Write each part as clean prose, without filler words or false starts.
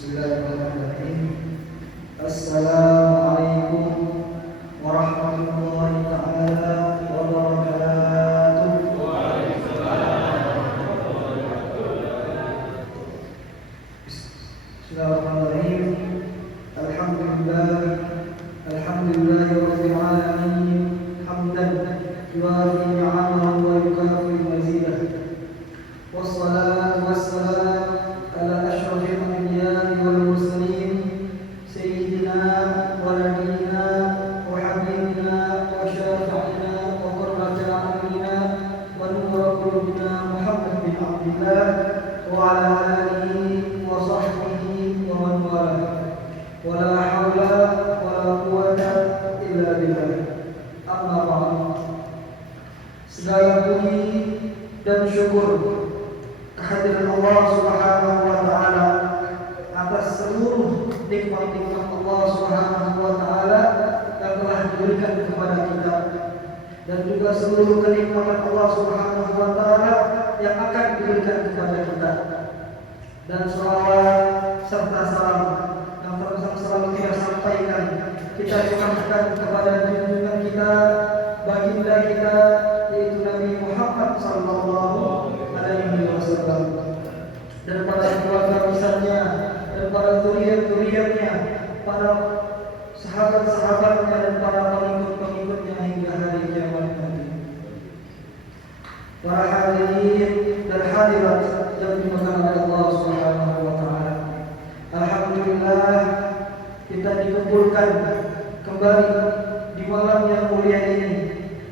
Bismillahirrahmanirrahim. Assalamualaikum warahmatullahi taala wabarakatuh. Bismillahirrahmanirrahim. Alhamdulillahirabbil alamin. Hamdan yuwafi ni'amahu wa yukafi mazidah. Wassalatu wassalamu ala asyrafil anbiya'i wal mursalin sayyidina wa nabiyyina wa habibina wa syafi'ina wa qurrati a'yunina wa nura qulubina Muhammad bin Abdillah wa ala alihi wa sahbihi wa man walah. Wa la haula wa la quwwata illa billah. Amma ba'd. Segala puji dan syukur kehadiran Allah Subhanahu wa taala atas seluruh nikmat-nikmat Allah Subhanahu wa taala yang telah diberikan kepada kita, dan juga seluruh kenikmatan Allah Subhanahu wa taala yang akan diberikan kepada kita. Dan salawat serta salam yang telah selalu kita sampaikan, kita curahkan kepada junjungan kita, baginda kita, yaitu Nabi Muhammad sallallahu alaihi wasallam, dan para keluarga besarnya, dan para zuriat-zuriatnya, para sahabat-sahabatnya, dan para pengikut-pengikutnya hingga hari kiamat nanti. Para hadirin dan hadirat yang dimuliakan oleh Allah Subhanahu wa taala. Alhamdulillah, kita dikumpulkan kembali di malam yang mulia ini,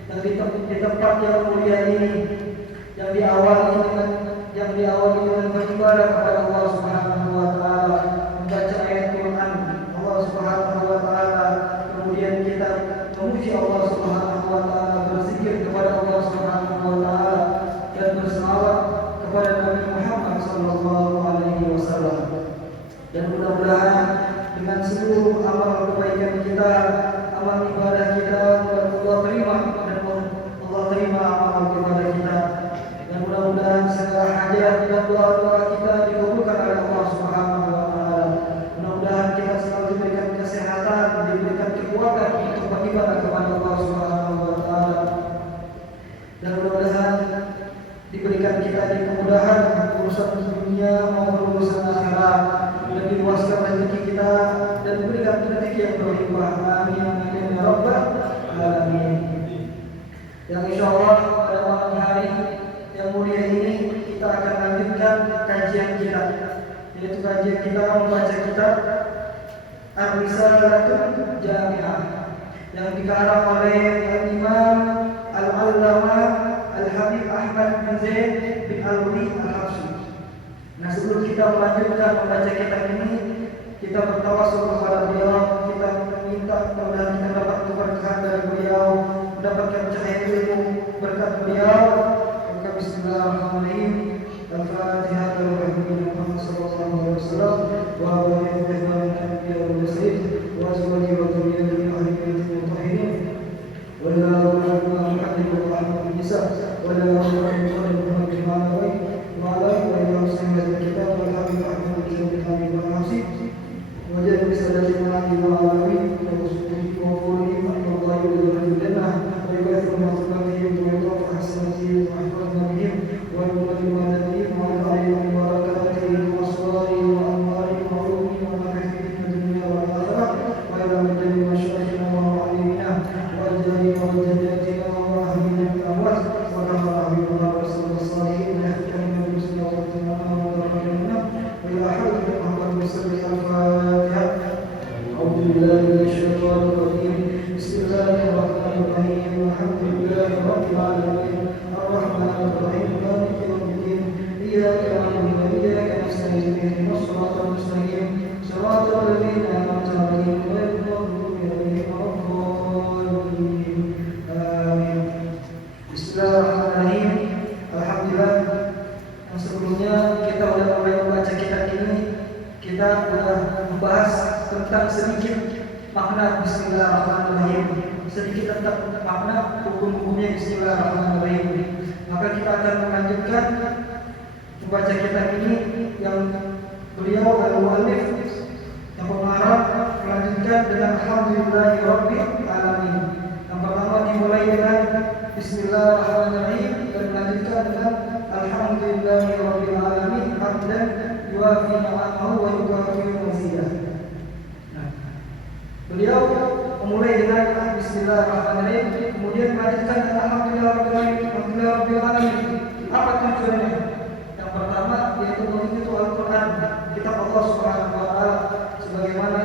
dan di tempat yang mulia ini, yang diawali dengan beribadah kepada Allah Subhanahu wa taala, membaca ayat Quran Allah Subhanahu wa taala, kemudian kita memuji Allah Subhanahu wa taala, berzikir kepada Allah Subhanahu wa taala, dan berselawat kepada Nabi Muhammad sallallahu alaihi wasallam. Dan mudah-mudahan dengan seluruh amal kebaikan kita, amal ibadah kita, Allah terima, dan Allah terima amal ibadah kita. Dan mudah-mudahan segala hajat dan doa-doa kita dikabulkan oleh Allah Subhanahu wa taala. Mudah-mudahan kita selalu diberikan kesehatan, diberikan kekuatan untuk beribadah kepada Allah Subhanahu wa taala. Dan mudah-mudahan diberikan kita di kemudahan urusan dunia maupun urusan akhirat, dan diluaskan rezeki kita, dan diberikan rezeki yang berlimpah. Amin amin ya rabbal alamin. Yang insyaallah pada malam hari yang mulia ini kita akan lanjutkan kajian kita, yaitu kajian kita membaca kitab Ar-Risalatul Jami'ah yang dikarang oleh Imam Al-Allamah Al-Habib Ahmad bin Zaid bin Alwi Al-Habsyi. Nah, sebelum kita melanjutkan membaca kitab ini, kita bertawassul kepada beliau, kita minta mudah-mudahan kita dapat keberkahan dari beliau, mendapatkan cahaya ilmu berkat beliau. Bismillahirrahmanirrahim. Al-Fatihah. Muhammad sallallahu alaihi wasallam wa alihi wa sahbihi wa azwajihi wa dhurriyyatihi ahli baitihi mutahhirin wa la ilaha illa Allah nisa wa la ilaha illa Allah wa ala alihi wa sahbihi kitab wal habib Ahmad bin Zaid bin Al-Habsyi wa jadu sadatina ila alamin wa sunnati wa qawli wa Allah yudhillu jannah wa yughfiru ma taqaddama wa yudhillu hasanati wa yahfazna bihim wa yughfiru ma nadhim wa yu'allimu barakatihi wa salati wa amwali wa ulumi wa maghfirati fid dunya wal akhirah wa ila madani wa syarifina wa mu'allimina wa ajali wa jaddatina wa ahlina bil amwat wa kafara billahi wa sallallahu salihin wa yahkamina bi muslimatina wa rabbina wa ila hadrati Muhammad sallallahu alaihi wa sallam. A'udzu billahi minasy syaithanir rajim. Bismillahirrahmanirrahim. Alhamdulillahi rabbil alamin. Ar-Rahmanir Rahim. Maliki yaumiddin. Iyyaka na'budu wa iyyaka nasta'in. Ihdinas siratal mustaqim. Siratal ladzina an'amta 'alaihim ghairil maghdubi 'alaihim waladdallin. Amin. Bismillahirrahmanirrahim. Alhamdulillah. Yang sebelumnya kita sudah mulai membaca kitab ini, kita sudah membahas tentang sedikit makna Bismillahirrahmanirrahim, sedikit tentang makna hukum-hukumnya Bismillahirrahmanirrahim. Maka kita akan melanjutkan membaca kitab ini yang beliau al-muallif yang pengarang melanjutkan dengan alhamdulillahirabbil alamin. Yang pertama dimulai dengan bismillahirrahmanirrahim dan melanjutkan dengan alhamdulillahirabbil alamin hamdan yuafi ni'amahu wa yukafi'u mazidah. Beliau memulai dengan bismillahirrahmanirrahim, kemudian melanjutkan dengan alhamdulillahirabbil alamin. Apa tujuannya? Yang pertama yaitu mengikuti Al-Qur'an, kitab Allah Subhanahu wa taala, sebagaimana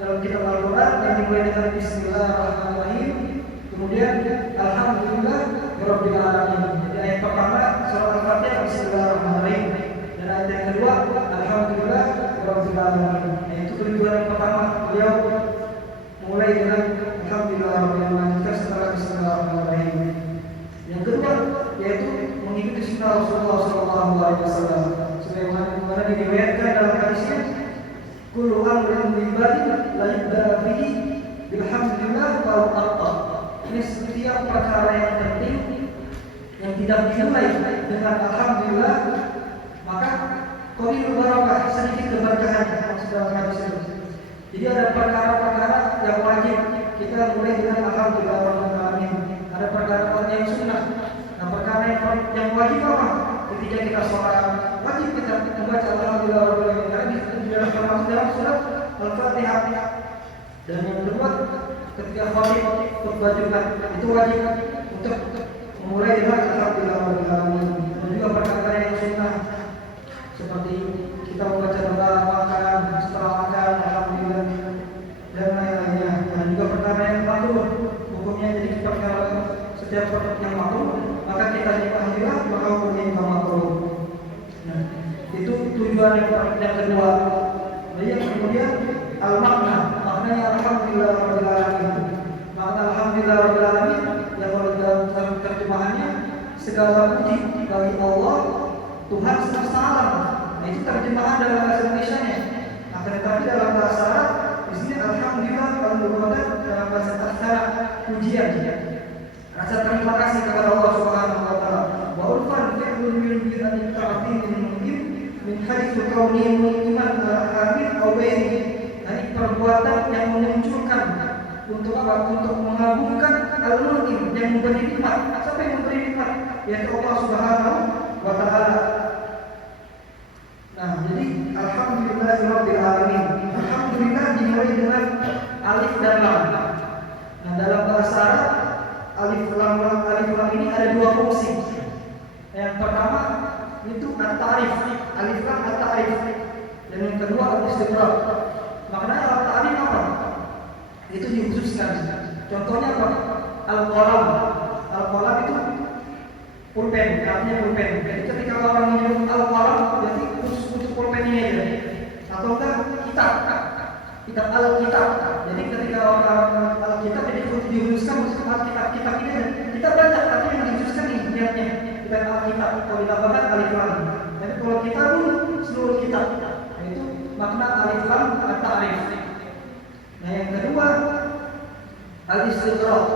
dalam kitab Al-Qur'an yang dimulai dengan bismillahirrahmanirrahim, kemudian alhamdulillahirabbil alamin. Jadi ayat pertama surah Al-Fatihah bismillahirrahmanirrahim, dan ayat yang kedua alhamdulillahirabbil alamin. Itu tujuan yang pertama, beliau mulai dengan alhamdulillahirabbil alamin setelah bismillahirrahmanirrahim. Yang kedua yaitu mengikuti sunnah Rasulullah SAW, sebagaimana diriwayatkan dalam hadisnya, kullu amrin min ba'di la yubda bihi bilhamdulillah wa aqta. Ini setiap perkara yang penting yang tidak dimulai dengan alhamdulillah, maka qalilul barakah, sedikit keberkahan dalam hadis itu. Jadi ada perkara-perkara yang wajib kita mulai dengan alhamdulillah. Ada perkara yang sunnah. Nah, perkara yang wajib apa? Ketika kita sholat, wajib kita membaca alhamdulillah karena di dalam termasuk dalam surat Al-Fatihah. Dan yang kedua, ketika khutbah Jumat, itu wajib untuk memulai dengan alhamdulillah. Dan juga perkara yang sunnah seperti kita membaca doa makan, setelah makan alhamdulillah dan lain-lainnya. Dan juga perkara yang makruh, hukumnya jadi perkara setiap yang makruh maka kita alhamdulillah maka hukumnya juga makruh. Nah, itu tujuan yang kedua. Yang kemudian al-makna, maknanya alhamdulillah rabbil alamin. Makna alhamdulillah rabbil alamin yang dalam terjemahannya segala puji bagi Allah Tuhan semesta alam. Nah, itu terjemahan dalam bahasa Indonesianya. Nah, tetapi dalam bahasa Arab di sini alhamdulillah dalam bahasa Arab pujian, rasa terima kasih kepada Allah Subhanahu wa taala. Wa urfan fi'lun min ta'zim min haitsu kauni iman al-hamid aw ghairi. Ini perbuatan yang menunjukkan untuk apa? Untuk mengagungkan al-mu'min yang memberi nikmat. Siapa yang memberi nikmat? Yaitu Allah Subhanahu wa taala. Nah, jadi alhamdulillahirabbil alamin. Alhamdulillah dimulai dengan alif dan lam. Nah, dalam bahasa Arab alif lam ini ada dua fungsi. Yang pertama itu at-ta'rif, alif lam at-ta'rif. Dan yang kedua al-istighraq. Maknanya at-ta'rif apa? Itu dikhususkan. Contohnya apa? Al-qalam. Al-qalam itu pulpen, artinya pulpen. Jadi ketika orang menyebut al-qalam berarti khusus untuk pulpen ini aja. Atau enggak kitab al-kitab. Jadi ketika orang al-kitab jadi dikhususkan untuk al-kitab ini aja. Kita baca tapi yang dikhususkan ini niatnya. Kita al-kitab, kalau ditambahkan alif lam. Tapi kalau kita pun seluruh kitab. Nah, itu makna alif lam at-ta'rif. Nah, yang kedua al-istighraq.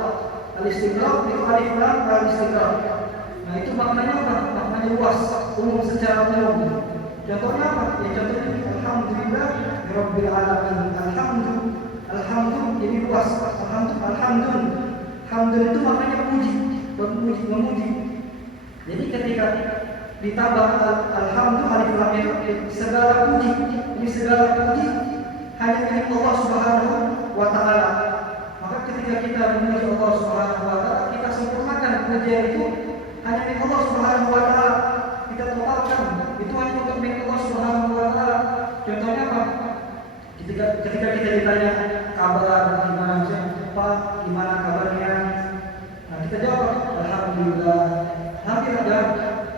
Al-istighraq itu alif lam al-istighraq. Nah, itu maknanya apa? Maknanya luas, umum secara umum. Contohnya apa? Ya contohnya alhamdulillah rabbil alamin. Alhamdulillah jadi luas. Alhamdulillah itu maknanya puji, memuji. Jadi ketika ditambah alhamdulillah alif lam itu segala puji. Ini segala puji hanya milik Allah Subhanahu wa taala. Maka ketika kita memuji Allah Subhanahu wa taala, kita sempurnakan pujian itu hanya milik Allah Subhanahu wa taala. Kita totalkan itu hanya untuk milik Allah Subhanahu wa taala. Contohnya apa? Ketika kita ditanya kabar gimana, Pak, gimana kabarnya? Nah, kita jawab alhamdulillah.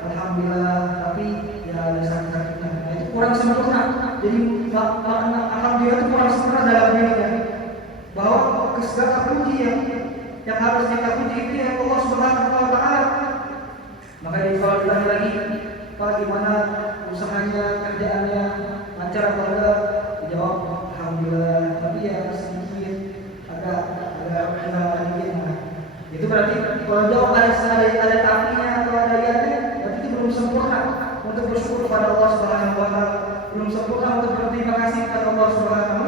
Alhamdulillah, tapi ya ada sakit-sakitnya. Nah, itu kurang sempurna. Jadi makna alhamdulillah itu kurang sempurna dalam dirinya. Bahwa segala puji yang harus kita puji itu ya Allah Subhanahu wa taala. Maka kalau ditanya lagi, Pak, gimana usahanya, kerjaannya, lancar atau enggak? Dijawab alhamdulillah, tapi ya sedikit agak dikit. Itu berarti kalau jawab ada tapinya atau ada ianya, berarti itu belum sempurna untuk bersyukur kepada Allah Subhanahu wa taala. belum sempurna untuk berterima kasih kepada Allah Subhanahu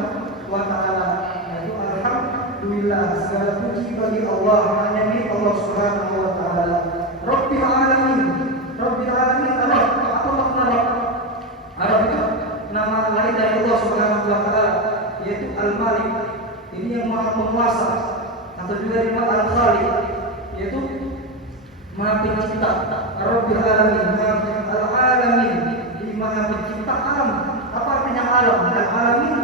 wa taala. Yaitu alhamdulillah, segala puji bagi Allah, hanya milik Allah Subhanahu wa taala. Rabbil alamin. Rabbil alamin apa makna Rabb? Rabb itu nama lain dari Allah Subhanahu wa taala, yaitu Al-Malik. Ini yang Maha Penguasa, atau juga dimaksud Al-Khaliq, yaitu Maha Pencipta. Rabbil alamin, Al-alamin, di Maha Pencipta alam. Apa artinya alam? Al-alamin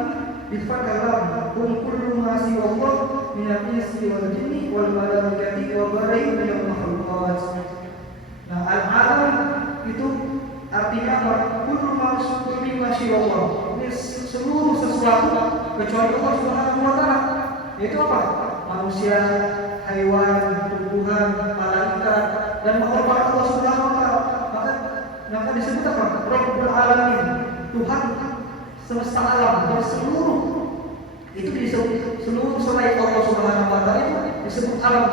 bifakat kullu ma siwa Allah min al-insi wal jinni wal malaikati wa ghairihi min al-makhluqat. Nah, al-alam itu artinya apa? Kullu ma siwa Allah. Ini seluruh sesuatu kecuali Allah Subhanahu wa taala. Itu apa? Manusia, hewan, tumbuhan, malaikat, dan makhluk Allah Subhanahu wa taala. Maka disebut apa? Rabbul alamin, Tuhan semesta alam dan seluruh itu disebut, seluruh selain Allah Subhanahu wa taala itu disebut alam.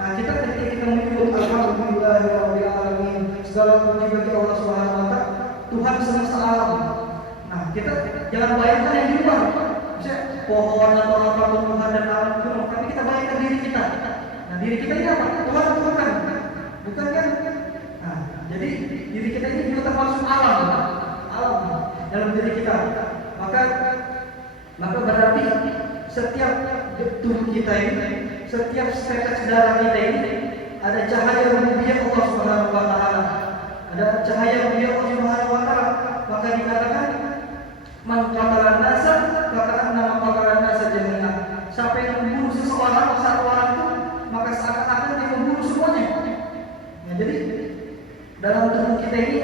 Nah, ketika kita menyebut alhamdulillahirabbil alamin, segala puji bagi Allah Subhanahu wa taala, Tuhan semesta alam. Nah, kita jangan bayangkan yang di luar, misalnya pohon atau apa tumbuhan dan alam gunung, tapi kita bayangkan diri kita. Nah, diri kita ini apa? Tuhan kan? Bukan kan? Nah, jadi diri kita ini juga termasuk alam dalam diri kita. Maka berarti setiap tubuh kita ini, setiap tetes darah kita ini ada cahaya rububiyah Allah Subhanahu wa taala. Ada cahaya rububiyah Allah Subhanahu wa taala. Maka dikatakan man qatala nasa maka nama qatala nasa jami'an. Siapa yang membunuh seseorang, satu orang itu, maka seakan-akan dia membunuh semuanya. Nah, jadi dalam tubuh kita ini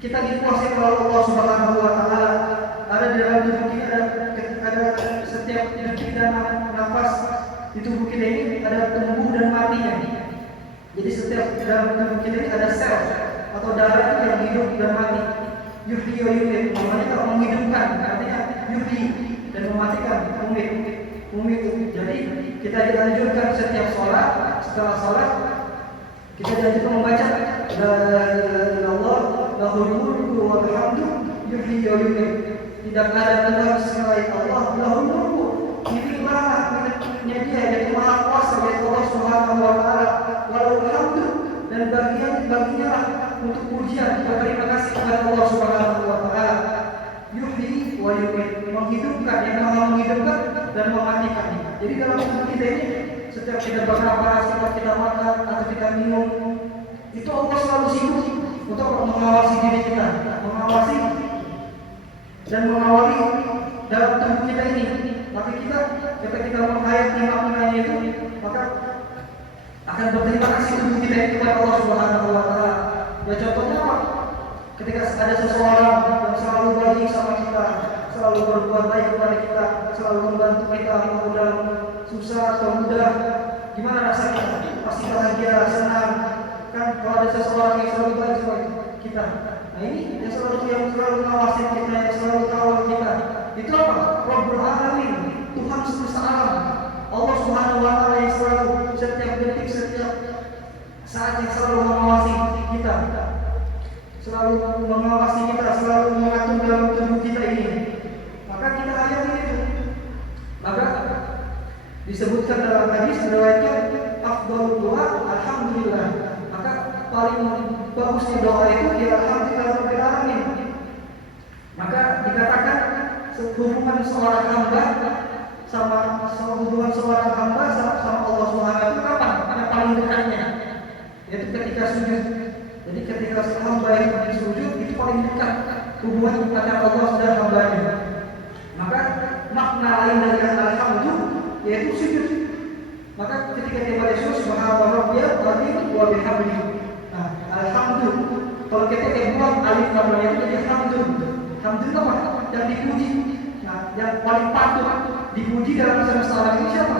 kita dikuasai oleh Allah Subhanahu wa taala. Ada di dalam tubuh kita ada setiap detik dan nafas di tubuh kita ini ada tumbuh dan matinya. Jadi setiap dalam tubuh kita ini ada sel atau darah itu yang hidup dan mati. Yuhyi wa yumiit, namanya kalau menghidupkan, artinya yuhyi, dan mematikan, umit. Jadi kita dianjurkan setiap sholat, setelah sholat kita dianjurkan membaca la ilaha illallah lahul mulku wal hamdu yuhyi wa yumiit. Tidak ada Tuhan selain Allah, lahul mulku, ini miliknya Dia, yaitu Maha Kuasa, yaitu Allah Subhanahu wa taala. Walahul hamdu, dan baginya lah untuk pujian, berterima kasih kepada Allah Subhanahu wa taala. Yuhyi wa yumiit, menghidupkan, yang Maha menghidupkan dan mematikan. Jadi dalam tubuh kita ini, setiap kita bernapas, setiap kita makan atau kita minum, itu Allah selalu sibuk untuk mengawasi diri kita, mengawasi dan mengawali dalam tubuh kita ini. Maka ketika kita menghayati maknanya itu, maka akan berterima kasih tubuh kita itu kepada Allah Subhanahu wa taala. Ya contohnya apa? Ketika ada seseorang yang selalu baik sama kita, selalu berbuat baik kepada kita, selalu membantu kita mau dalam susah atau mudah, gimana rasanya? Pasti bahagia, senang. Kan kalau ada seseorang yang selalu baik sama kita. Nah, ini yang selalu mengawasi kita, yang selalu kawal kita. Itu apa? Rabbul alamin, Tuhan semesta alam. Allah Subhanahu wa taala yang selalu setiap detik, setiap saat yang selalu mengawasi kita. Selalu mengawasi kita, selalu mengatur dalam tubuh kita ini. Maka kita hayati itu. Maka disebutkan dalam hadis riwayatnya afdhalud doa alhamdulillah. Maka paling bagusnya doa itu ya alhamdulillahirabbil alamin. Maka dikatakan hubungan seorang hamba sama hubungan seorang hamba sama Allah Subhanahu itu kapan? Yang paling dekatnya yaitu ketika sujud. Jadi ketika hamba itu sujud itu paling dekat hubungan antara Allah dan hambanya. Maka makna lain dari alhamdulillah yaitu sujud. Maka ketika dia baca subhana rabbiyal azim wa bihamdihi. Nah, alhamdulillah. Kalau kita buang alif namanya itu jadi hamdulillah. Hamdulillah apa? Yang dipuji. Nah, yang paling patut dipuji dalam semesta alam ini siapa?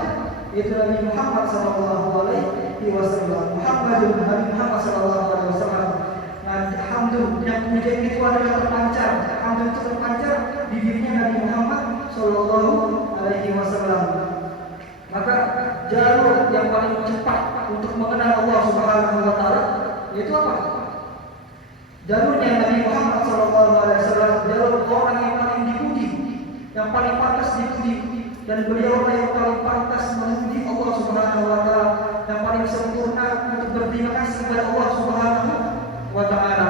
Yaitu Nabi Muhammad sallallahu alaihi wasallam. Nabi Muhammad sallallahu alaihi wasallam. Nah, hamdulillah yang pujian itu adalah terpancar. Hamdulillah itu terpancar di dirinya Nabi Muhammad sallallahu alaihi wasallam. Maka jalur yang paling cepat untuk mengenal Allah Subhanahu wa taala yaitu apa? Jalurnya Nabi Muhammad sallallahu alaihi wasallam, jalur adalah orang yang paling dipuji, yang paling pantas dipuji, dan beliau yang paling pantas memuji Allah Subhanahu wa taala, yang paling sempurna untuk berterima kasih kepada Allah Subhanahu wa taala.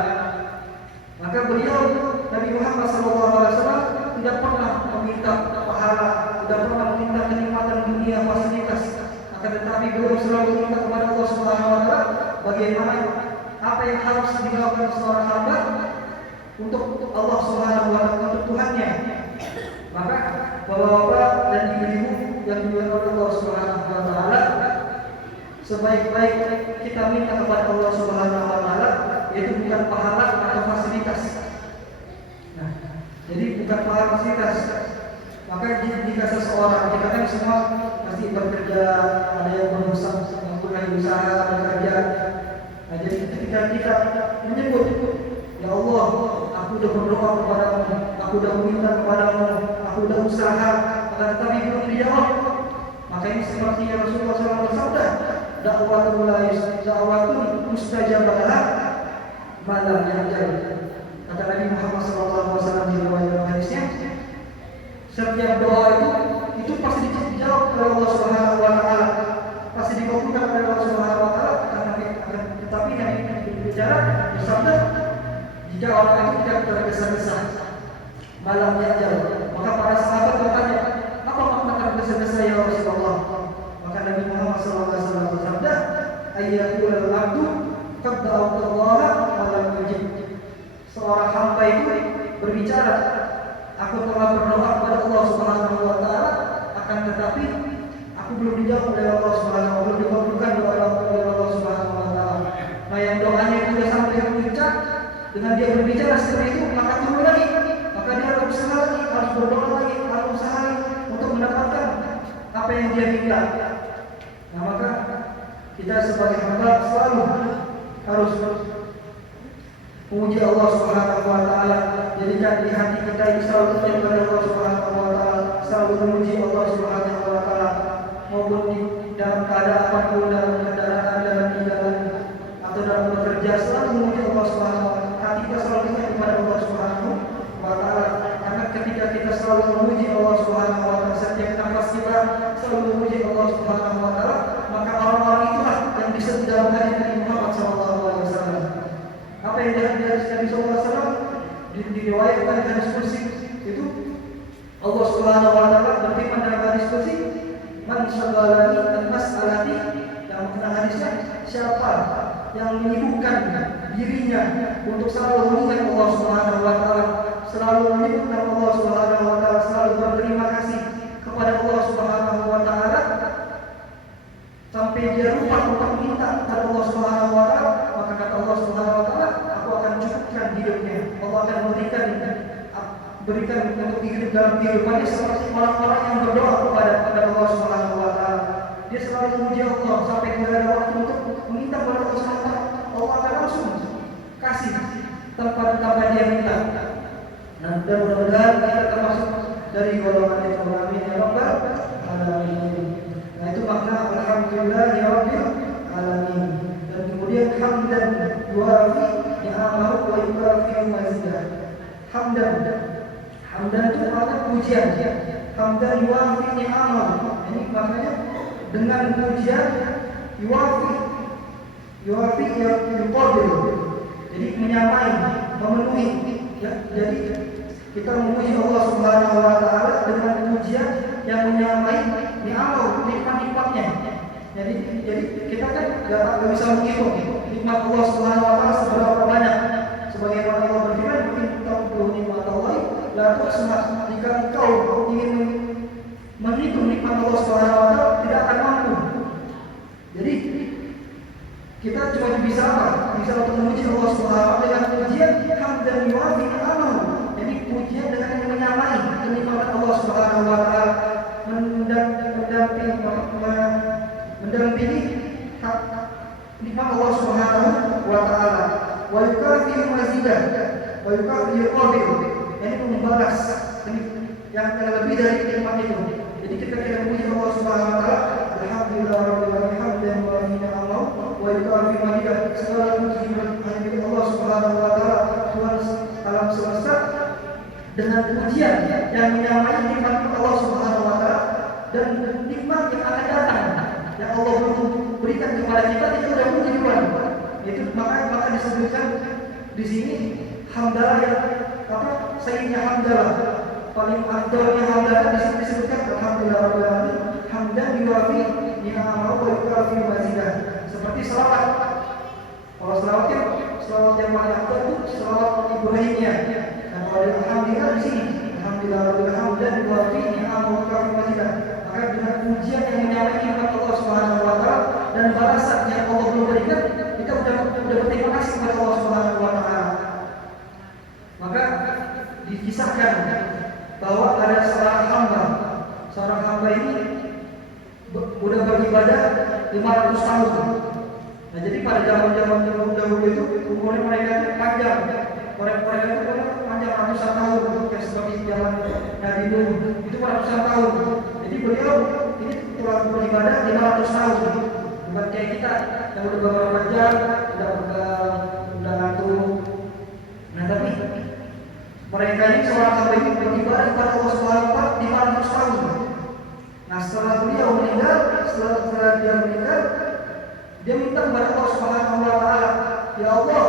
Maka beliau Nabi Muhammad SAW tidak pernah meminta pahala, tidak pernah meminta kenikmatan dunia, fasilitas, akan tetapi beliau selalu meminta kepada Allah Subhanahu wa taala bagaimana apa yang harus dilakukan seorang hamba untuk Allah Subhanahu wa taala, untuk Tuhannya. Maka bapak-bapak dan ibu-ibu yang dimuliakan oleh Allah Subhanahu wa taala, sebaik-baik kita minta kepada Allah Subhanahu wa taala yaitu bukan pahala atau fasilitas. Nah, jadi bukan pahala fasilitas. Maka jika seseorang, kita kan semua pasti bekerja, ada yang berusaha, mempunyai usaha, bekerja. Nah, jadi ketika kita menyebut, ya Allah, aku sudah berdoa kepadamu, aku sudah meminta kepadamu, aku sudah usaha, tetapi belum dijawab. Maka ini seperti yang Rasulullah SAW bersabda, da'watun mustajabah malam yang jauh. Kata Nabi Muhammad SAW di riwayat hadisnya, setiap doa itu pasti dijawab oleh Allah Subhanahu wa taala, pasti dikabulkan oleh Allah Subhanahu wa taala. Tetapi yang berbicara bersabda, jika orang itu tidak tergesa-gesa malam yang jauh. Maka para sahabat bertanya, apa makna tergesa-gesa ya Rasulullah? Maka Nabi Muhammad SAW bersabda, ayyakul abdu qad da'awtallaha wa lam yujib. Seorang hamba itu berbicara, aku telah berdoa kepada Allah Subhanahu wa taala, akan tetapi aku belum dijawab oleh Allah Subhanahu wa taala, belum dikabulkan doa oleh Allah Subhanahu wa taala. Nah, yang doanya itu sudah sampai ke puncak, dengan dia berbicara seperti itu, maka turun lagi, maka dia harus usaha lagi, harus berdoa lagi, harus usaha lagi untuk mendapatkan apa yang dia minta. Nah, maka kita sebagai hamba selalu harus memuji Allah Subhanahu wa taala. Jadikan di hati kita ini selalu ingat kepada Allah Subhanahu wa taala, selalu memuji Allah Subhanahu wa taala, maupun di dalam keadaan apapun, dalam kendaraan, dalam di jalan atau dalam bekerja, selalu memuji Allah Subhanahu wa taala. Hati kita selalu ingat kepada Allah Subhanahu wa taala. Karena ketika kita selalu memuji Allah Subhanahu wa taala, setiap nafas kita selalu memuji Allah Subhanahu wa taala, maka orang-orang itulah yang disebut dalam hadis Nabi Muhammad SAW. Apa yang dari Nabi SAW diriwayatkan hadis kursi itu, Allah Subhanahu wa taala berfirman dalam hadis kursi, man syaghalani an mas'alati, yang makna hadisnya, siapa yang menyibukkan dirinya untuk selalu mengingat Allah Subhanahu wa taala, selalu menyebutkan Allah Subhanahu wa taala, selalu berterima kasih kepada Allah Subhanahu wa taala sampai dia lupa untuk minta kepada Allah Subhanahu wa taala, maka kata Allah Subhanahu wa taala, aku akan cukupkan hidupnya. Allah akan berikan untuk hidup dalam kehidupannya seperti orang-orang yang berdoa kepada Allah Subhanahu wa taala. Dia selalu memuji Allah sampai tidak ada waktu untuk meminta kepada Allah Subhanahu wa taala. Allah akan langsung kasih tanpa dia minta. Nah, dan mudah-mudahan kita termasuk dari golongan itu. Amin ya rabbal alamin. Nah, itu makna alhamdulillah ya rabbil alamin. Dan kemudian hamdan yuafi ni'amahu wa yukafi mazidah. Hamdan itu makna pujian. Hamdan yuafi ni'amahu. Ini maknanya dengan pujian yuafi ya yuqabil. Jadi menyamai, memenuhi. Ya, jadi kita memuji Allah Subhanahu wa taala dengan pujian yang menyamai ni'amahu, nikmat-nikmatnya. Jadi kita kan enggak bisa menghitung nikmat Allah Subhanahu wa taala seberapa banyak. Sebagaimana Allah berfirman, "In ta'uddu nikmatallahi la tuhsuha." Jika engkau ingin menghitung nikmat Allah Subhanahu wa taala, tidak akan mampu. Jadi kita cuma bisa apa? Bisa untuk memuji Allah Subhanahu wa taala dengan pujian hamdan yuafi ni'amahu. Jadi pujian dengan yang menyamai kenikmatan Allah Subhanahu wa taala, mendampingi nikmat Allah Subhanahu wa taala. Wa yukafi mazidah, wa yukafi qabil. Ini membalas yang lebih dari nikmat itu. Jadi kita memuji Allah Subhanahu wa taala, alhamdulillah rabbil alamin, hamdan wa ni'amahu wa yukafi mazidah. Segala puji bagi Allah Subhanahu wa taala, Tuhan alam semesta, dengan pujian yang menyamai nikmat Allah Subhanahu wa taala dan nikmat yang akan datang yang Allah berikan kepada kita sudah puji duluan. Itu maka disebutkan di sini hamdalah yang sayyidnya hamdalah paling afdalnya hamdalah di sini disebutkan alhamdulillah rabbil alamin hamdan yuwafi ni'amahu wa yukafi mazidah. Seperti selawat. Kalau selawat yang paling afdal itu selawat Ibrahimnya. Nah, kalau alhamdulillah di sini alhamdulillah rabbil hamdan yuwafi ni'amahu wa yukafi mazidah. Maka dengan pujian yang menyamai nikmat Allah Subhanahu wa taala dan balasan yang Allah belum berikan, kita sudah berterima kasih kepada Allah Subhanahu wa taala. Maka dikisahkan bahwa ada seorang hamba ini sudah beribadah 500 tahun. Nah, jadi pada zaman-zaman dahulu itu umurnya mereka itu panjang. Mereka itu panjang ratusan tahun, kayak seperti zaman Nabi Nuh itu ratusan tahun. Jadi beliau ini telah beribadah 500 tahun. Bukan kayak kita yang udah beberapa jam, udah ngantuk. Nah, tapi mereka ini seorang hamba ini beribadah kepada Allah Subhanahu wa taala 500 tahun. Nah, setelah dia meninggal, dia minta kepada Allah Subhanahu wa taala, "Ya Allah,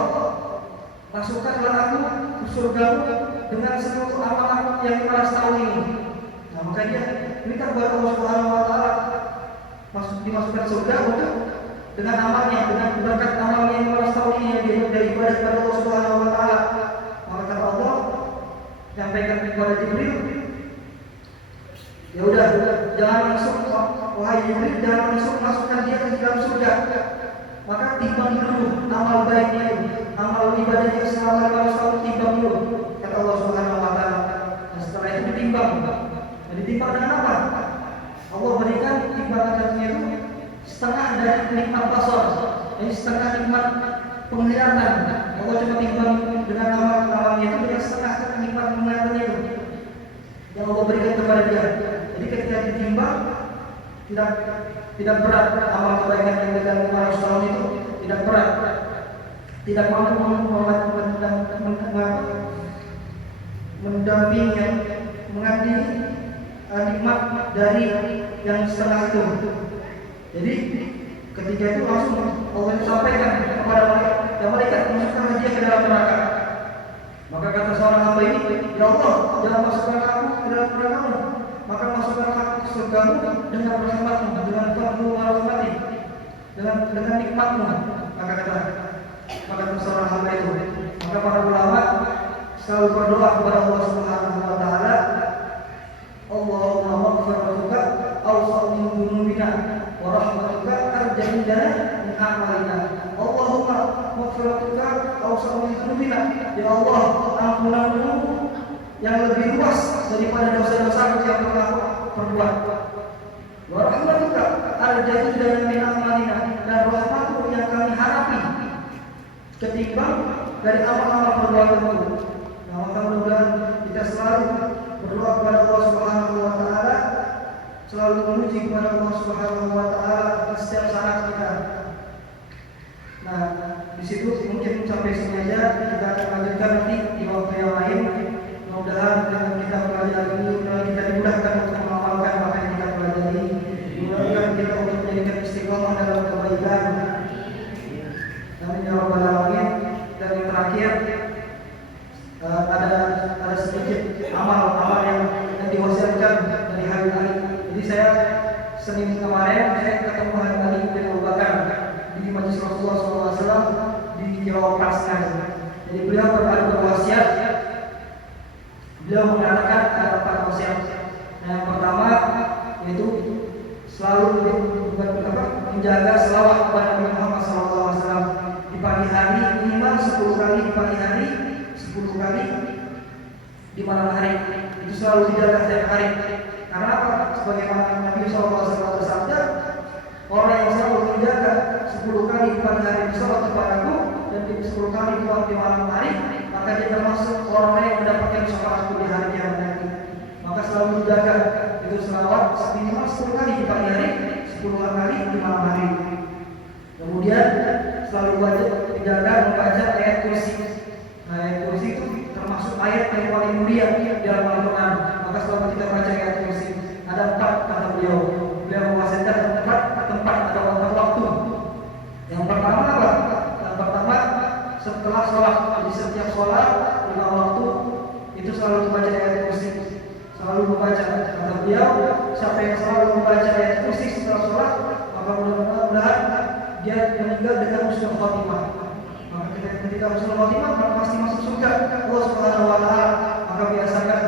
masukkanlah aku ke surga-Mu dengan seluruh amal yang 500 tahun ini." Nah, maka dia minta kepada Allah Subhanahu wa taala dimasukkan surga untuk dengan amalnya, dengan berkat amalnya yang 500 tahun ini yang dia beribadah kepada Allah Subhanahu wa taala. Maka kata Allah, sampaikan kepada Jibril, ya udah, jangan langsung, wahai Jibril, jangan langsung masukkan dia ke dalam surga. Maka timbang dulu amal baiknya itu, amal ibadahnya selama 500 tahun timbang dulu, kata Allah Subhanahu wa taala. Dan setelah itu ditimbang. Dan ditimbang dengan apa? Allah berikan timbangannya itu setengah dari nikmat basar, jadi setengah nikmat penglihatan. Allah cuma timbang dengan amal-amalnya itu dengan setengah nikmat penglihatannya itu yang Allah berikan kepada dia. Jadi ketika ditimbang tidak berat amal kebaikan yang dengan 500 tahun itu tidak berat, tidak mampu mendampingi mengadili nikmat dari yang setengah itu. Jadi ketika itu langsung Allah sampaikan kepada mereka masukkan dia ke dalam neraka. Maka kata seorang hamba ini, "Ya Allah, jangan masukkan aku ke dalam neraka-Mu. Maka masukkan aku ke surga-Mu dengan rahmat-Mu, dengan fadl-Mu wa rahmati, dengan nikmat-Mu." Maka kata seorang hamba itu, maka para ulama selalu berdoa kepada Allah Subhanahu wa taala, "Allahumma maghfiratuka awsa'u min dzunubina wa rahmatuka arja indana min a'malina." Allahumma maghfiratuka awsa'u min dzunubina. Ya Allah, ampunanmu yang lebih luas daripada dosa-dosa yang pernah aku perbuat. Wa rahmatuka arja indana min a'malina. Dan rahmat-Mu yang kami harapi ketimbang dari amal-amal perbuatanmu. Nah, maka mudah-mudahan kita selalu berdoa kepada Allah Subhanahu wa taala, selalu memuji kepada Allah Subhanahu wa taala setiap saat kita. Nah, di situ mungkin sampai sini aja, kita akan lanjutkan nanti di waktu yang lain. Mudah-mudahan dengan kita pelajari ini kita dimudahkan untuk mengamalkan apa yang kita pelajari. Dimudahkan kita untuk menjadikan istiqomah dalam kebaikan. Amin ya rabbal alamin. Dan yang terakhir, ada sedikit amal yang diwasiatkan dari Habib Ali. Jadi saya Senin kemarin saya ketemu Habib Ali bin Abu Bakar di Majlis Rasulullah SAW di Jawa Pascan. Jadi beliau berwasiat. Beliau mengatakan ada 4 wasiat. Nah, yang pertama yaitu selalu menjaga selawat kepada Nabi Muhammad SAW di pagi hari minimal 10 kali di pagi hari, 10 kali di malam hari. Itu selalu dijaga setiap hari. Karena apa? Sebagaimana Nabi SAW bersabda, orang yang selalu menjaga 10 kali di pagi hari bersolat kepadaku dan 10 kali di malam hari, maka dia termasuk orang yang mendapatkan syafaatku di hari kiamat nanti. Maka selalu dijaga itu selawat minimal 10 kali di pagi hari, 10 kali di malam hari. Kemudian selalu wajib dijaga membaca ayat kursi. Nah, ayat kursi itu termasuk ayat yang paling mulia dalam Al-Quran. Maka selama kita baca ayat kursi, ada 4 kata beliau. Beliau mewasiatkan tempat atau waktu. Yang pertama apa? Yang pertama setelah sholat. Jadi setiap sholat 5 waktu itu selalu membaca ayat kursi. Selalu membaca. Kata beliau, siapa yang selalu membaca ayat kursi setelah sholat, maka mudah-mudahan dia meninggal dengan husnul khotimah. Maka ketika husnul khotimah maka pasti masuk surga Allah Subhanahu wa taala. Maka biasakan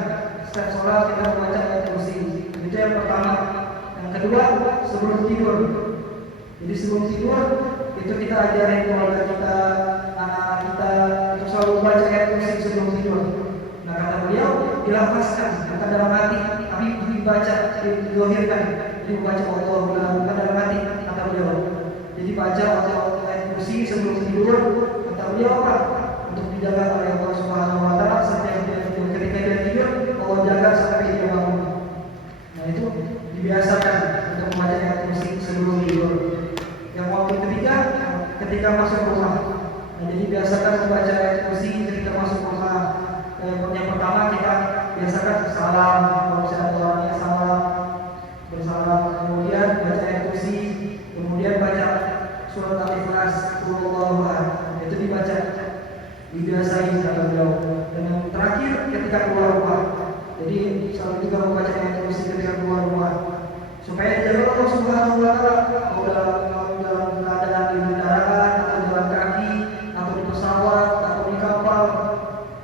setiap sholat kita membaca ayat kursi. Itu yang pertama. Yang kedua, sebelum tidur. Jadi sebelum tidur itu kita ajarin keluarga kita, anak-anak kita untuk selalu membaca ayat kursi sebelum tidur. Nah kata beliau, dilafazkan bukan dalam hati, tapi dibaca, didohirkan. Jadi membaca Allah bukan dalam hati, kata beliau. Jadi baca ayat kursi sebelum tidur, kata beliau apa? Untuk dijaga oleh Allah Subhanahu wa taala sampai dia tidur. Ketika dia tidur, Allah jaga sampai dia bangun. Nah itu dibiasakan untuk membaca ayat kursi sebelum tidur. Yang waktu ketiga, ketika masuk rumah. Nah, jadi biasakan membaca ayat kursi ketika masuk rumah. Yang pertama kita biasakan salam, kalau misalnya ada orangnya salam, bersalam, kemudian baca ayat kursi, kemudian baca surat Al-Ikhlas, Qul itu dibaca, dibiasain kata beliau. Dan yang terakhir ketika keluar rumah, jadi selalu juga membaca ayat kursi ketika keluar rumah, supaya dijaga Allah Subhanahu wa taala. Kalau dalam keadaan di kendaraan atau jalan kaki atau di pesawat atau di kapal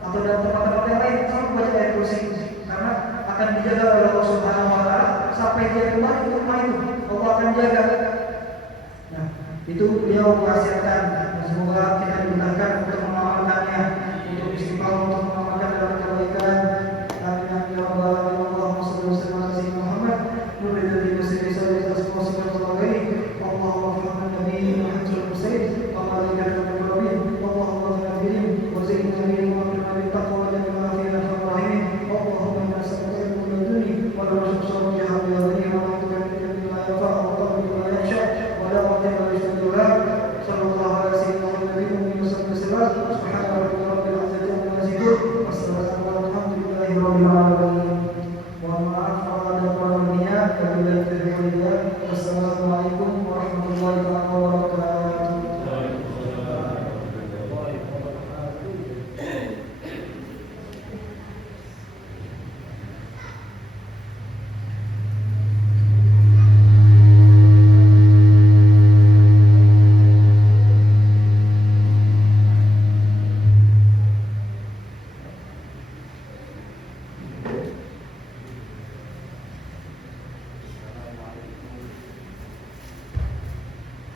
atau dalam tempat-tempat yang lain, selalu baca ayat kursi karena akan dijaga oleh Allah Subhanahu wa taala sampai dia kembali ke rumah itu. Allah akan jaga. Nah, itu beliau wasiatkan